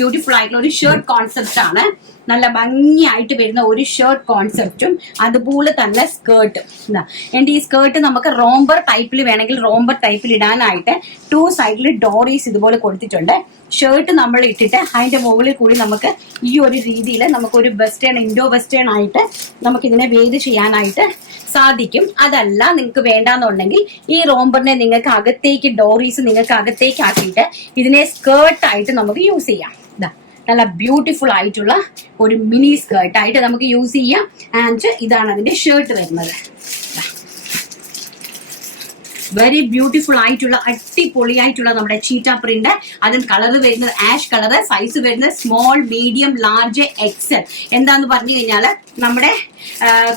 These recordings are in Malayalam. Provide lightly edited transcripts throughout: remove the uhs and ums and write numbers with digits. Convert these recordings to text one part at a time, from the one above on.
ബ്യൂട്ടിഫുൾ ആയിട്ടുള്ള ഒരു ഷർട്ട് കോൺസെപ്റ്റ് ആണ്. നല്ല ഭംഗിയായിട്ട് വരുന്ന ഒരു ഷർട്ട് കോൺസെപ്റ്റും അതുപോലെ തന്നെ സ്കേർട്ടും. എന്റെ ഈ സ്കേർട്ട് നമുക്ക് റോംബർ ടൈപ്പിൽ വേണമെങ്കിൽ റോംബർ ടൈപ്പിൽ ഇടാനായിട്ട് 2 സൈഡിൽ ഡോറീസ് ഇതുപോലെ കൊടുത്തിട്ടുണ്ട്. ഷർട്ട് നമ്മൾ ഇട്ടിട്ട് അതിന്റെ മുകളിൽ കൂടി നമുക്ക് ഈ ഒരു രീതിയിൽ നമുക്കൊരു വെസ്റ്റേൺ ഇൻഡോ വെസ്റ്റേൺ ആയിട്ട് നമുക്കിതിനെ വെയർ ചെയ്യാനായിട്ട് സാധിക്കും. അതല്ല നിങ്ങൾക്ക് വേണ്ടാന്നുണ്ടെങ്കിൽ ഈ റോംബറിനെ നിങ്ങൾക്ക് അകത്തേക്ക് ഡോറീസ് നിങ്ങൾക്ക് അകത്തേക്ക് ആക്കിയിട്ട് ഇതിനെ സ്കേർട്ടായിട്ട് നമുക്ക് യൂസ് ചെയ്യാം. നല്ല ബ്യൂട്ടിഫുൾ ആയിട്ടുള്ള ഒരു മിനി സ്കേർട്ട് ആയിട്ട് നമുക്ക് യൂസ് ചെയ്യാം. ആൻഡ് ഇതാണ് അതിന്റെ ഷർട്ട് വരുന്നത്. വെരി ബ്യൂട്ടിഫുൾ ആയിട്ടുള്ള അടിപൊളിയായിട്ടുള്ള നമ്മുടെ ചീറ്റ പ്രിന്റ്. അതും കളർ വരുന്നത് ആഷ് കളർ, സൈസ് വരുന്നത് സ്മോൾ, മീഡിയം, ലാർജ്, എക്സൽ. എന്താന്ന് പറഞ്ഞു കഴിഞ്ഞാൽ നമ്മുടെ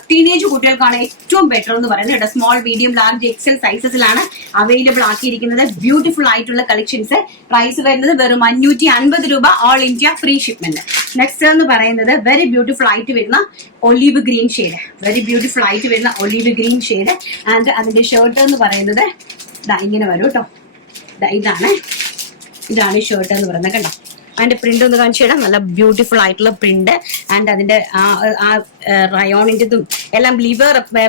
ടീനേജ് കുട്ടികൾക്കാണ് ഏറ്റവും ബെറ്റർ എന്ന് പറയുന്നത്. സ്മോൾ, മീഡിയം, ലാർജ്, എക്സൽ സൈസസിലാണ് അവൈലബിൾ ആക്കിയിരിക്കുന്നത്. ബ്യൂട്ടിഫുൾ ആയിട്ടുള്ള കളക്ഷൻസ്. പ്രൈസ് വരുന്നത് വെറും 550 രൂപ, all India free shipment. Next എന്ന് പറയുന്നത് വെരി ബ്യൂട്ടിഫുൾ ആയിട്ട് വരുന്ന olive green shade. Very beautiful ആയിട്ട് വരുന്ന ഒലീവ് ഗ്രീൻ ഷെയ്ഡ്. ആൻഡ് അതിന്റെ ഷർട്ട് എന്ന് പറയുന്നത് ഇങ്ങനെ വരും കേട്ടോ. ഇതാണ് ഷർട്ട് എന്ന് പറയുന്നത്. കണ്ടോ, അതിന്റെ പ്രിന്റ് ഒന്ന് കാണിച്ചു തരാം. നല്ല ബ്യൂട്ടിഫുൾ ആയിട്ടുള്ള പ്രിന്റ്. ആൻഡ് അതിന്റെ ആ റയോണിന്റെതും എല്ലാം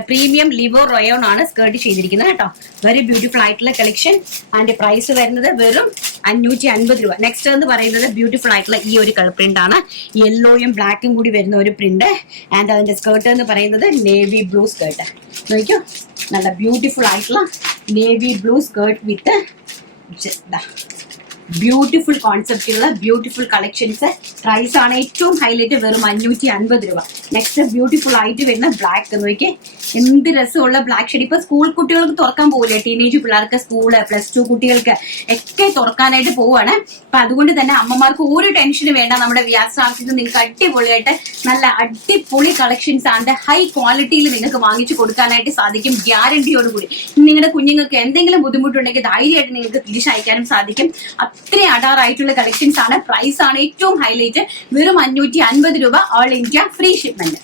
പ്രീമിയം ലിവർ റയോൺ ആണ് സ്കേർട്ട് ചെയ്തിരിക്കുന്നത് കേട്ടോ. വെരി ബ്യൂട്ടിഫുൾ ആയിട്ടുള്ള കളക്ഷൻ. അതിന്റെ പ്രൈസ് വരുന്നത് വെറും 550 രൂപ. നെക്സ്റ്റ് എന്ന് പറയുന്നത് ബ്യൂട്ടിഫുൾ ആയിട്ടുള്ള ഈ ഒരു കളർ പ്രിന്റ് ആണ്. യെല്ലോയും ബ്ലാക്കും കൂടി വരുന്ന ഒരു പ്രിന്റ്. ആൻഡ് അതിന്റെ സ്കേർട്ട് എന്ന് പറയുന്നത് നേവി ബ്ലൂ സ്കേർട്ട്. നോക്കിയോ, നല്ല ബ്യൂട്ടിഫുൾ ആയിട്ടുള്ള navy blue skirt with beautiful കോൺസെപ്റ്റുള്ള ബ്യൂട്ടിഫുൾ കളക്ഷൻസ്. പ്രൈസ് ആണ് ഏറ്റവും ഹൈലൈറ്റ്, വെറും 550 രൂപ. നെക്സ്റ്റ് ബ്യൂട്ടിഫുൾ ആയിട്ട് വരുന്ന ബ്ലാക്ക്. നോക്കിയേ, എന്ത് രസമുള്ള ബ്ലാക്ക് ഷെയ്ഡ്. ഇപ്പൊ സ്കൂൾ കുട്ടികൾക്ക് തുറക്കാൻ പോകില്ലേ, ടീനേജ് പിള്ളേർക്ക്, സ്കൂള് +2 കുട്ടികൾക്ക് ഒക്കെ തുറക്കാനായിട്ട് പോവാണ്. അപ്പൊ അതുകൊണ്ട് തന്നെ അമ്മമാർക്ക് ഒരു ടെൻഷനും വേണ്ട. നമ്മുടെ വ്യാസാർസിൽ നിങ്ങൾക്ക് അടിപൊളിയായിട്ട് നല്ല അടിപൊളി കളക്ഷൻസ് ആണ് ഹൈ ക്വാളിറ്റിയിൽ നിങ്ങൾക്ക് വാങ്ങിച്ചു കൊടുക്കാനായിട്ട് സാധിക്കും, ഗ്യാരണ്ടിയോടുകൂടി. നിങ്ങളുടെ കുഞ്ഞുങ്ങൾക്ക് എന്തെങ്കിലും ബുദ്ധിമുട്ടുണ്ടെങ്കിൽ ധൈര്യമായിട്ട് നിങ്ങൾക്ക് തിരിച്ചയക്കാനും സാധിക്കും. അത്രയും അടാറായിട്ടുള്ള കളക്ഷൻസ് ആണ്. പ്രൈസ് ആണ് ഏറ്റവും ഹൈലൈറ്റ്, വെറും 550 രൂപ, ഓൾ ഇന്ത്യ ഫ്രീ ഷിപ്മെന്റ്.